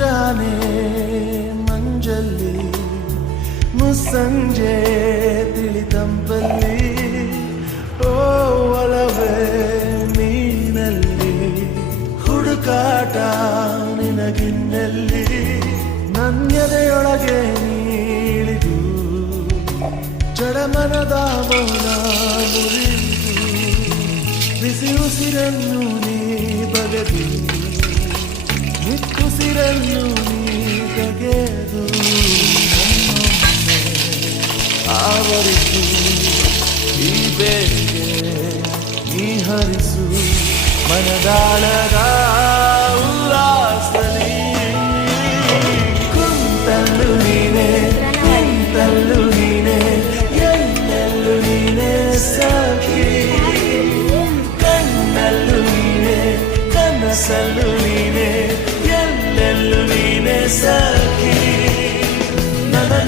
ಮುಂಜಾನೆ ಮಂಜಲ್ಲಿ ಮುಸ್ಸಂಜೆ ತಿಳಿತಂಪಲ್ಲಿ ಓ ಒಲವೇ ನೀನಲ್ಲಿ ಹುಡುಕಾಟ ನಿನಗಿನ್ನಲ್ಲಿ ನನ್ಯದೆಯೊಳಗೆ ನೀಳಿದು ಜಡಮನದ ಮೌನ ಮುರಿದು ಬಿಸಿ ಉಸಿರನ್ನು ನೀ ಬಗೆದು ನಿಕ್ಕುಸಿರನ್ನು ನೀ ತೆಗೆದು ಆವರಿಸು ಈ ಬೇಗೆ ನೀ ಹರಿಸು ಮನದಾಳದ ಉಲ್ಲಾಸಲಿ ಕುಂತಲ್ಲು ನೀನೆ ನಿಂತಲ್ಲು ನೀನೆ ಎಲ್ಲೆಲ್ಲು ನೀನೆ ಸಖಿ ಕಣ್ಣಲ್ಲು ನೀನೆ ಕನಸಲ್ಲು ನೀನೆ ಎಲ್ಲೆಲ್ಲು ನೀನೆ ಸಖಿ ನನ್ನ